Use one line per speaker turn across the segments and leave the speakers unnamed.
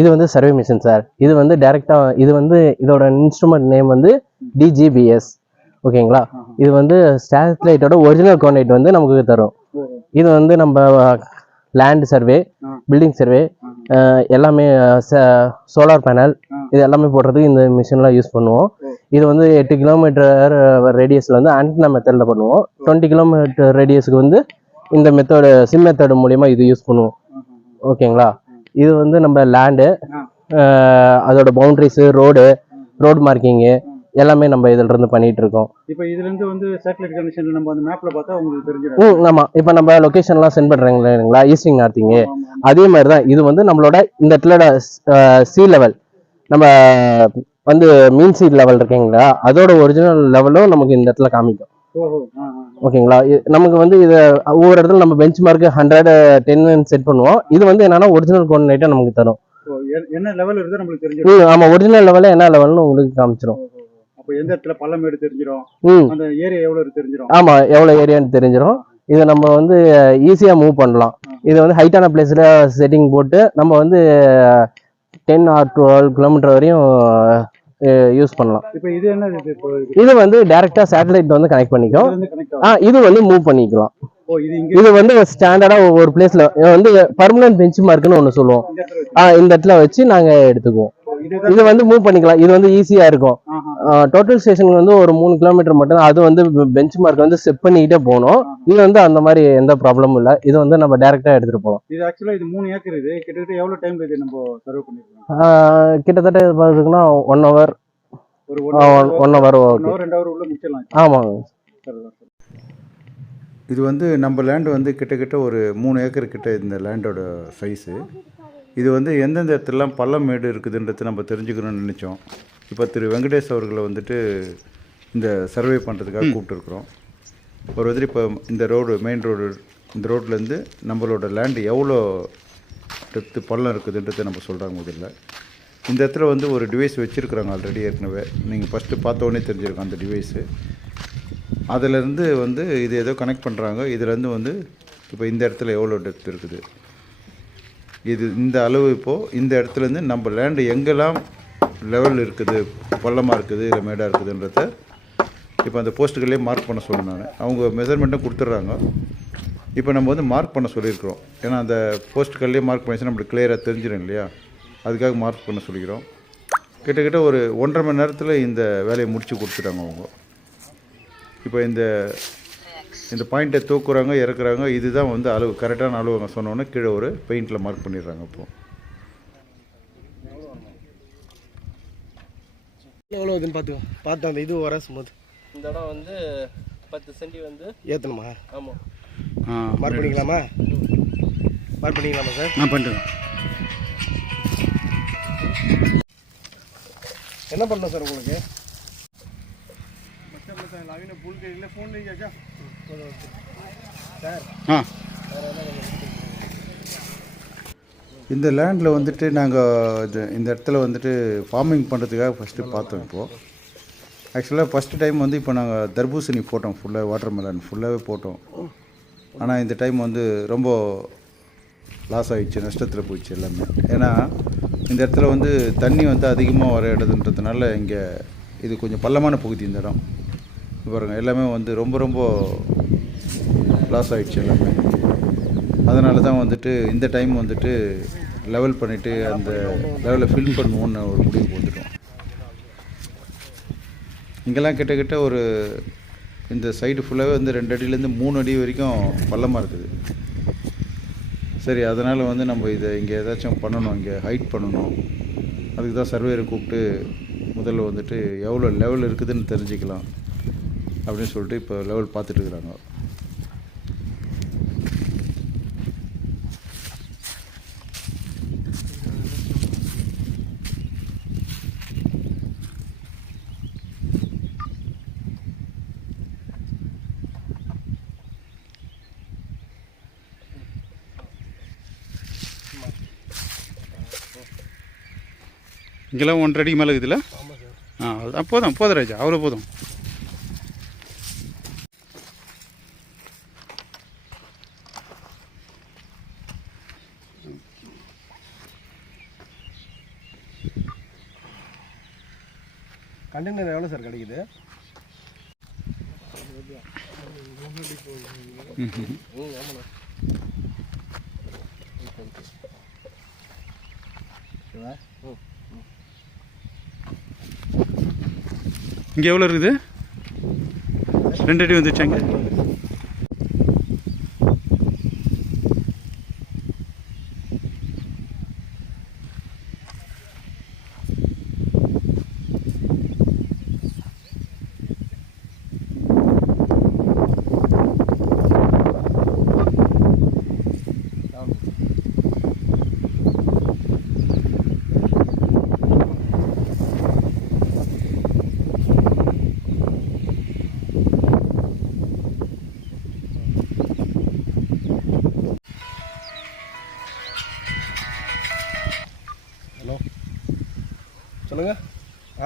இது வந்து survey machine sir இது வந்து டைரெக்டாக இது வந்து இதோட இன்ஸ்ட்ருமெண்ட் நேம் வந்து டிஜிபிஎஸ் ஓகேங்களா? இது வந்து சேட்டலைட்டோட ஒரிஜினல் கோஆர்டினேட் வந்து நமக்கு தரும். இது வந்து நம்ம லேண்ட் சர்வே. பில்டிங் சர்வே எல்லாமே சோலார் பேனல் இது எல்லாமே போடுறதுக்கு இந்த மிஷின்லாம் யூஸ் பண்ணுவோம். இது வந்து எட்டு கிலோமீட்டர் ரேடியஸில் வந்து ஆண்டனா மெத்தடில் பண்ணுவோம். டுவெண்ட்டி கிலோமீட்டர் ரேடியஸுக்கு வந்து இந்த மெத்தடு சிம் மெத்தடு மூலிமா இது யூஸ் பண்ணுவோம். ஓகேங்களா? இது வந்து நம்ம லேண்டு அதோட பவுண்ட்ரிஸு ரோடு ரோடு மார்க்கிங்கு எல்லாமே நம்ம இதுல இருந்து பண்ணிட்டு இருக்கோம்
இப்போ இதுல இருந்து வந்து சேட்டலைட் கனெக்ஷன்ல நம்ம அந்த மேப்ல பார்த்தா உங்களுக்கு தெரிஞ்சிடும்.
ம் ஆமாம் இப்போ நம்ம லொக்கேஷன்லாம் சென்ட் பண்ணுறாங்க இல்லைங்களா? ஈஸ்டிங் நார்த்திங்கு அதே மாதிரி தான் இது வந்து நம்மளோட இந்த இடத்துல சி லெவல் நம்ம வந்து மீன் சீட் லெவல் இருக்குங்களா? அதோட ஒரிஜினல் லெவலும் நமக்கு இந்த இடத்துல காமிக்கும். ஓகேங்களா? நமக்கு வந்து இது ஒவ்வொரு இடத்துல நம்ம bench mark hundred ten set பண்ணுவோம். இது வந்து என்னன்னா ஒரிஜினல் கோஆர்டினேட்டை நமக்கு தரும்.
என்ன லெவல் இருக்குதோ நம்மளுக்கு தெரிஞ்சிடும்.
ம் ஆமாம் ஒரிஜினல் லெவலில் என்ன லெவல்னு உங்களுக்கு காமிச்சிரும்.
அப்போ எந்த இடத்துல தெரிஞ்சிடும்? அந்த ஏரியா எவ்வளவு இருக்கு தெரிஞ்சிடும்?
ஆமா எவ்வளவு ஏரியான்னு தெரிஞ்சிடும் இதை நம்ம வந்து ஈஸியா மூவ் பண்ணலாம். இது வந்து ஹைட்டான பிளேஸ்ல செட்டிங் போட்டு நம்ம வந்து டென் ஆர் டுவெல் கிலோமீட்டர் வரையும் யூஸ் பண்ணலாம்.
இது
வந்து டைரக்டா சேட்டலைட் வந்து கனெக்ட் பண்ணிக்கும். ஆ இது வந்து மூவ் பண்ணிக்கலாம்.
இது
வந்து ஸ்டாண்டர்டா ஒவ்வொரு பிளேஸ்ல வந்து பர்மனன்ட் பெஞ்ச் மார்க்னு ஒன்று சொல்லுவோம்.
இந்த இடத்துல வச்சு.
ஆ இந்த இடத்துல வச்சு நாங்க எடுத்துக்குவோம். இது வந்து மூவ் பண்ணிக்கலாம். இது வந்து ஈஸியா இருக்கும். டோட்டல் ஸ்டேஷன் வந்து ஒரு மூணு கிலோமீட்டர் மட்டும் அது வந்து பெஞ்ச் மார்க் வந்து செட் பண்ணிக்கிட்டே போகணும் இது வந்து அந்த மாதிரி எந்த ப்ராப்ளமும் இல்லை. இது வந்து நம்ம டைரக்டா எடுத்துட்டு போகலாம்.
இது ஆக்சுவலா இது மூணு ஏக்கர் இது. கிட்டத்தட்ட எவ்வளவு டைம்ல இது நம்ம சர்வ் பண்ணிருக்கோம்?
கிட்டத்தட்ட பார்த்தீங்கன்னா ஒன் ஹவர்
ஒரு
ஒன் ஹவர்
ரெண்டு ஹவர் உள்ள முடிச்சிடலாம்.
ஆமாங்க.
இது வந்து நம்ம லேண்டு வந்து கிட்டத்தட்ட ஒரு மூணு ஏக்கர் கிட்ட இந்த லேண்டோட சைஸு இது வந்து எந்தெந்த இடத்துலலாம் பள்ளம் மேடு இருக்குதுன்றது நம்ம தெரிஞ்சுக்கணும்னு நினச்சோம். இப்போ திரு வெங்கடேஷ் அவர்களை வந்துட்டு இந்த சர்வே பண்ணுறதுக்காக கூப்பிட்டுருக்குறோம். ஒரு வந்து இப்போ இந்த ரோடு மெயின் ரோடு இந்த ரோட்லேருந்து நம்மளோட லேண்டு எவ்வளோ டெப்த்து பள்ளம் இருக்குதுன்றதை நம்ம சொல்கிறாங்க முதல்ல. இந்த இடத்துல வந்து ஒரு டிவைஸ் வச்சுருக்குறாங்க ஆல்ரெடி ஏற்கனவே. நீங்கள் ஃபஸ்ட்டு பார்த்தோன்னே தெரிஞ்சிருக்கும் அந்த டிவைஸு அதிலேருந்து வந்து இது ஏதோ கனெக்ட் பண்ணுறாங்க இதுலேருந்து வந்து இப்போ இந்த இடத்துல எவ்வளோ டெப்த் இருக்குது. இது இந்த அளவு இப்போது இந்த இடத்துலேருந்து நம்ம லேண்டு எங்கெல்லாம் லெவல் இருக்குது பள்ளமாக இருக்குது இல்லை மேடாக இருக்குதுன்றத இப்போ அந்த போஸ்ட்டுகளே மார்க் பண்ண சொல்லணும் நான். அவங்க மெஷர்மெண்ட்டும் கொடுத்துட்றாங்க. இப்போ நம்ம வந்து மார்க் பண்ண சொல்லியிருக்கிறோம். ஏன்னா அந்த போஸ்ட்டுகள்லேயே மார்க் பண்ணிச்சுன்னா நம்மளுக்கு கிளியராக தெரிஞ்சிடும் இல்லையா? அதுக்காக மார்க் பண்ண சொல்லிக்கிறோம். கிட்டத்தட்ட ஒரு ஒன்றரை மணி நேரத்தில் இந்த வேலையை முடித்து கொடுத்துட்டாங்க அவங்க. இப்போ இந்த இந்த பாயிண்ட்டை தூக்குறாங்க இறக்குறாங்க இதுதான் வந்து அளவு கரெக்டான அளவு அவங்க சொன்னோன்னே கீழே ஒரு பெயிண்டில் மார்க் பண்ணிடுறாங்க இப்போது
எவ்வளோ இதுன்னு பார்த்துக்கோ. பார்த்து அந்த இது வர சும்மா
இந்த இடம் வந்து பத்து சென்டி வந்து
ஏற்றணுமா
ஆமாம்
மார்க் பண்ணிக்கலாமா? மார்க் பண்ணிக்கலாமா சார்?
நான் பண்ணிட்டேன்
என்ன பண்ணணும் சார் உங்களுக்கு?
ஆ. இந்த லேண்டில் வந்துட்டு நாங்கள் இது இந்த இடத்துல வந்துட்டு ஃபார்மிங் பண்ணுறதுக்காக ஃபஸ்ட்டு பார்த்தோம் இப்போது ஆக்சுவலாக ஃபஸ்ட்டு டைம் வந்து இப்போ நாங்கள் தர்பூசணி போட்டோம் ஃபுல்லாக வாட்டர் மெலன் ஃபுல்லாகவே போட்டோம். ஆனால் இந்த டைம் வந்து ரொம்ப லாஸ் ஆகிடுச்சு நஷ்டத்தில் போயிடுச்சு எல்லாமே. ஏன்னா இந்த இடத்துல வந்து தண்ணி வந்து அதிகமாக வர இடதுன்றதுனால இங்கே இது கொஞ்சம் பள்ளமான பகுதி இந்த இடம். பாருங்கள் எல்லாமே வந்து ரொம்ப ரொம்ப லாஸ் ஆகிடுச்சு எல்லாமே. அதனால தான் வந்துட்டு இந்த டைம் வந்துட்டு லெவல் பண்ணிவிட்டு அந்த லெவலில் ஃபில் பண்ணுவோன்னு ஒரு முடிவுக்கு வந்துட்டோம். இங்கெல்லாம் கிட்டக்கிட்ட ஒரு இந்த சைடு ஃபுல்லாகவே வந்து ரெண்டு அடியிலேருந்து மூணு அடி வரைக்கும் பள்ளமாக இருக்குது. சரி அதனால் வந்து நம்ம இதை இங்கே ஏதாச்சும் பண்ணணும் இங்கே ஹைட் பண்ணணும். அதுக்கு தான் சர்வேரை கூப்பிட்டு முதல்ல வந்துட்டு எவ்வளோ லெவல் இருக்குதுன்னு தெரிஞ்சுக்கலாம் அப்படின்னு சொல்லிட்டு இப்போ லெவல் பார்த்துட்டு இருக்கிறாங்க. இங்கெல்லாம் ஒன்றரை அடிக்கு மேலே இருக்குதுல்ல? ஆ போதும் போதும் ராஜா அவ்வளோ போதும்.
கண்டெய்னர் எவ்வளோ சார் கிடைக்குது? ம் ஆமாண்ணா.
இங்கே எவ்வளோ இருக்குது? ரெண்டு அடி வந்துச்சாங்க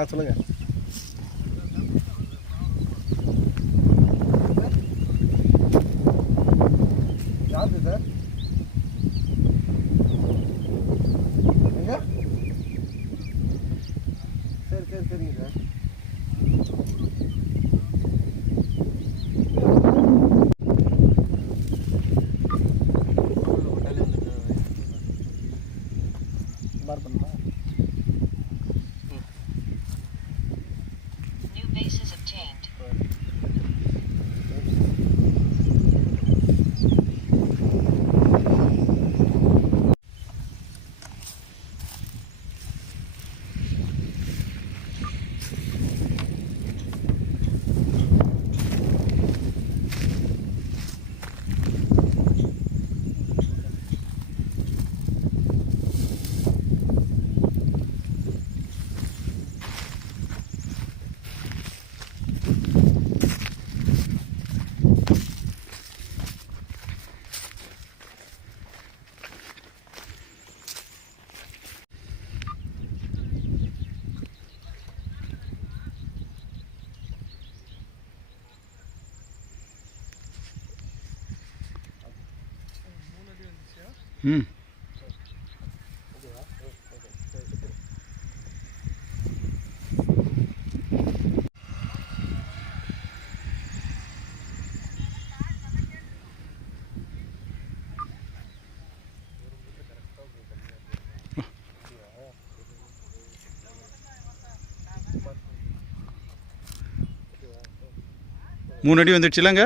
ஆ சொல்லுங்கள் யாரு சார் எங்க சரி சரி சரிங்க சார் மார்க் பண்ணுமா
New bases obtained.
ம். மூணு அடி வந்துடுச்சுலங்க?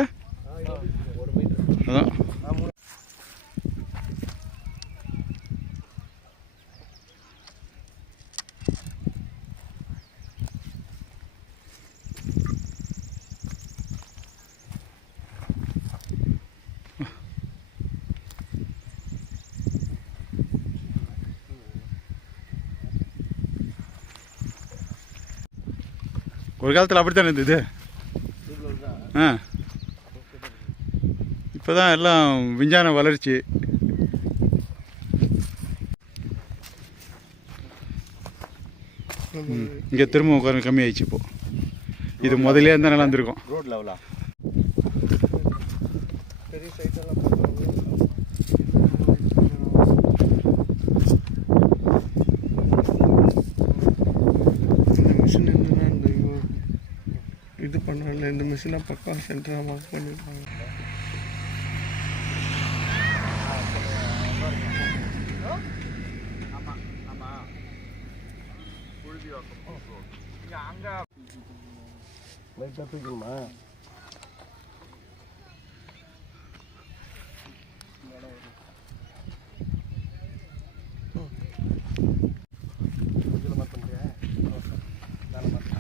ஒரு காலத்தில் அப்படித்தானே இருந்தது. ஆ. இப்போ தான் எல்லாம் விஞ்ஞான வளர்ச்சி. இங்கே திரும்ப உட்கார கம்மியாயிடுச்சு இப்போது இது முதல்ல இருந்தால் நல்லா இருந்திருக்கும்.
ரோட் லெவலா பெரிய சைட் எல்லாம் பார்க்குறாங்க
இந்த மிஷின் என்னன்னா இந்த இவ- இது பண்ணுறல இந்த மிஷினை பக்கா சென்டராக ஒர்க் பண்ணியிருக்காங்க
லைட்டாக தூக்கணுமா இதில் மாற்ற முடியா வேலை மாற்ற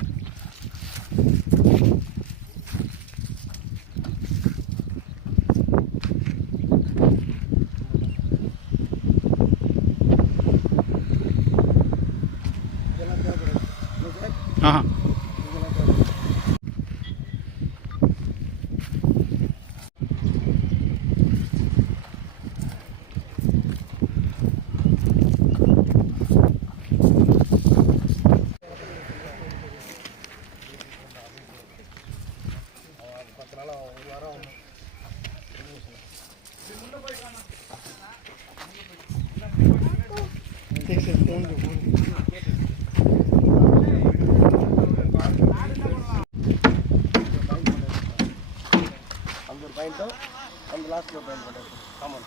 இதெல்லாம் தேவைப்படாது இல்லை சார்
ஆஹா
இதெல்லாம் தேவைப்படாது பத்து நாள் ஆகும், ஒரு வாரம் ஆகும்.
சரி சரி ஃபோன் ஃபோன்
மட்டும் அந்த லாஸ்ட்டில் பயன்படுது ஆமாம்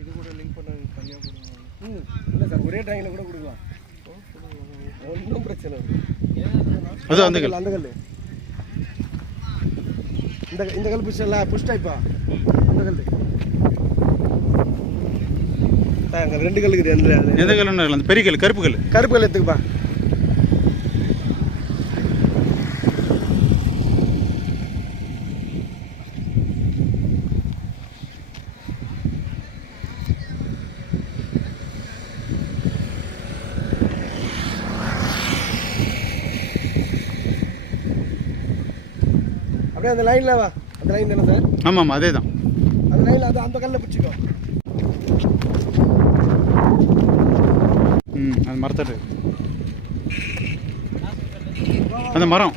இது கூட லிங்க் பண்ண தனியாக கொடுங்க
ம் இல்லை சார் ஒரே ட்ராயிங்கில் கூட கொடுக்கலாம். ஒன்றும் பிரச்சனை இல்லை.
அது அந்த கல்.
அந்த கல் இந்த இந்த கல் புஷ்டல புஷ் டைப்பா இந்த கல் அங்கே ரெண்டு கல் இருக்குது
எந்த கல்லுன்னு அந்த பெரிய கல் கருப்பு கல்
கருப்பு கல் எடுத்துக்குப்பா. அப்படியே அந்த லைனில் வா. அந்த லைன் தானே சார்?
ஆமாம் ஆமாம் அதே தான்
அந்த லைனில் அது அந்த கல்லில் பிடிச்சிக்கோ.
ம் அந்த மரத்தட்டு. அந்த மரம்.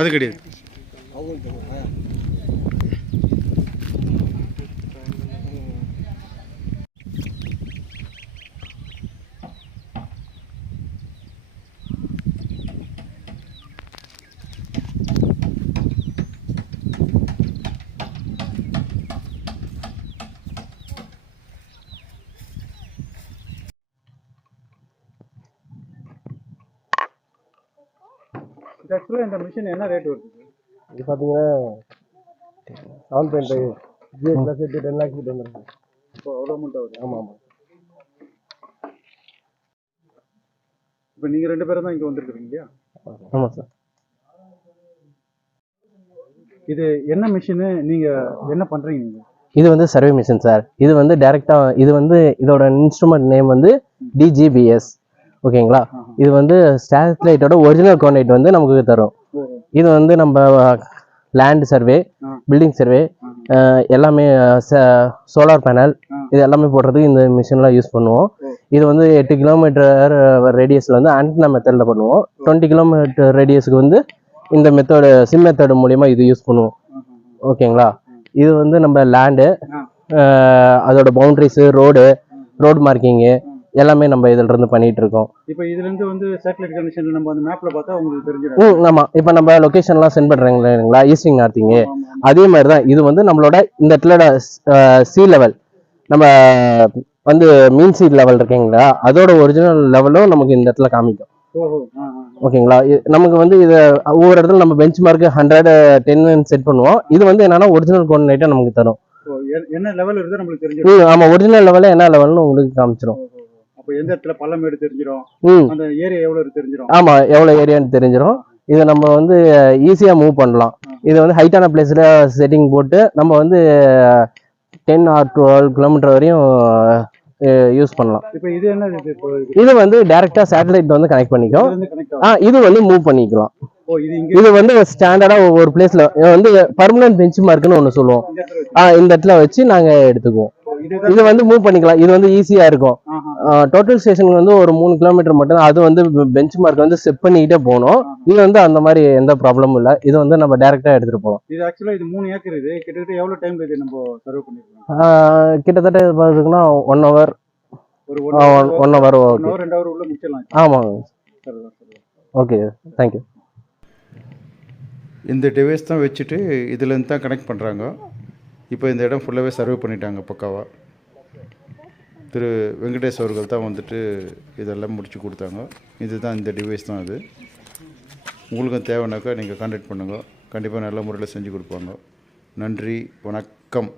அது கிடையாது. ஆக்சுவலாக இந்த மிஷின் என்ன ரேட் வருது?
இது பார்த்தீங்கன்னா seven point five GS plus ten lakhs கிட்ட வந்துருக்கு.
இப்போ அவ்வளோ அமௌண்ட் ஆகுது?
ஆமாம் ஆமாம்
இப்போ நீங்கள் ரெண்டு பேரும் தான் இங்கே வந்திருக்கிறீங்க இல்லையா?
ஆமாம் சார்
இது என்ன மிஷினு நீங்கள் என்ன பண்ணுறீங்க நீங்கள்
இது வந்து சர்வே மிஷின் சார் இது வந்து டைரெக்டாக இது வந்து இதோட இன்ஸ்ட்ருமெண்ட் நேம் வந்து டிஜிபிஎஸ் ஓகேங்களா இது வந்து சேட்டலைட்டோட ஒரிஜினல் கோஆர்டினேட் வந்து நமக்கு தரும். இது வந்து நம்ம லேண்ட் சர்வே பில்டிங் சர்வே எல்லாமே சோலார் பேனல் இது எல்லாமே போடுறதுக்கு இந்த மிஷின்லாம் யூஸ் பண்ணுவோம். இது வந்து எட்டு கிலோமீட்டர் ரேடியஸில் வந்து ஆண்டனா மெத்தடில் பண்ணுவோம். டுவெண்ட்டி கிலோமீட்டர் ரேடியஸுக்கு வந்து இந்த மெத்தடு சிம் மெத்தடு மூலியமா இது யூஸ் பண்ணுவோம். ஓகேங்களா? இது வந்து நம்ம லேண்டு அதோட பவுண்டரிஸு ரோடு ரோடு மார்க்கிங்கு எல்லாமே நம்ம இதில் இருந்து பண்ணிட்டு இருக்கோம்
இப்போ இதுலேருந்து வந்து சேட்டலைட் கனெக்ஷனில் நம்ம அந்த மேப்பில் பார்த்தா உங்களுக்கு தெரிஞ்சிடும்.
ம் ஆமாம் இப்போ நம்ம லொக்கேஷன்லாம் சென்ட் பண்ணுறாங்க இல்லைங்களா? ஈஸ்டிங் நார்த்திங்கு அதே மாதிரி தான் இது வந்து நம்மளோட இந்த இடத்துல சி லெவல் நம்ம வந்து மீன் சீட் லெவல் இருக்கீங்களா அதோட ஒரிஜினல் லெவலும் நமக்கு இந்த இடத்துல காமிக்கும். ஓகேங்களா? நமக்கு வந்து இது ஒவ்வொரு இடத்துல நம்ம bench mark hundred ten set பண்ணுவோம். இது வந்து என்னன்னா ஒரிஜினல் கோஆர்டினேட்டை நமக்கு தரும்.
என்ன லெவல் இருக்குது நம்மளுக்கு தெரிஞ்சிடும்.
ம் ஆமாம் ஒரிஜினல் லெவலில் என்ன லெவல்னு உங்களுக்கு காமிச்சிடும்
அப்போ எந்த இடத்துல பள்ளமேடு தெரிஞ்சிடும்?
ம்.
அந்த ஏரியா எவ்வளோ இருக்கு தெரிஞ்சிடும்?
ஆமாம் எவ்வளோ ஏரியான்னு தெரிஞ்சிடும். இதை நம்ம வந்து ஈஸியாக மூவ் பண்ணலாம். இது வந்து ஹைட்டான பிளேஸில் செட்டிங் போட்டு நம்ம வந்து டென் ஆர் டுவெல் கிலோமீட்டர் வரையும் யூஸ் பண்ணலாம்.
இப்போ இது என்ன இது
வந்து டைரெக்டாக சேட்டலைட் வந்து கனெக்ட் பண்ணிக்கும். ஆ இது வந்து மூவ் பண்ணிக்கலாம்.
இது
வந்து ஸ்டாண்டர்டாக ஒவ்வொரு பிளேஸில் வந்து பர்மனன்ட் பெஞ்ச் மார்க்னு ஒன்று சொல்லுவோம்
இந்த இடத்துல வச்சு.
ஆ இந்த இடத்துல வச்சு நாங்கள் எடுத்துக்குவோம். இது வந்து மூவ் பண்ணிக்கலாம். இது வந்து ஈஸியாக இருக்கும். டோட்டல் ஸ்டேஷனுக்கு வந்து ஒரு மூணு கிலோமீட்டர் மட்டும் தான் அது வந்து பெஞ்ச் மார்க் வந்து செட் பண்ணிக்கிட்டே போகணும். இது வந்து அந்த மாதிரி எந்த ப்ராப்ளமும் இல்லை. இது வந்து நம்ம டேரெக்டாக எடுத்துகிட்டு போகலாம்.
இது ஆக்சுவலாக இது மூணு ஏக்கர் இது. கிட்டத்தட்ட எவ்வளோ டைம்ல இது நம்ம சர்வ் பண்ணிருக்கோம்?
ஆஹ் கிட்டத்தட்ட இது பார்த்தீங்கன்னா ஒன் ஹவர்
ஒரு
ஒன் ஹவர் ஓகே
ரெண்டு ஹவர் உள்ள முடிச்சிடலாம்.
ஆமாங்க
சரி சரி
ஓகே தேங்க்யூ
இந்த டிவைஸ் தான் வச்சுட்டு இதுலேருந்து தான் கனெக்ட் பண்ணுறாங்க இப்போ இந்த இடம் ஃபுல்லாகவே சர்வே பண்ணிட்டாங்க பக்காவாக திரு வெங்கடேஷ் அவர்கள் தான் வந்துட்டு இதெல்லாம் முடித்து கொடுத்தாங்க. இதுதான் இந்த டிவைஸ் தான் அது உங்களுக்கும் தேவைனாக்கா நீங்கள் கான்டாக்ட் பண்ணுங்கள் கண்டிப்பாக நல்ல முறையில் செஞ்சு கொடுப்பாங்க. நன்றி வணக்கம்.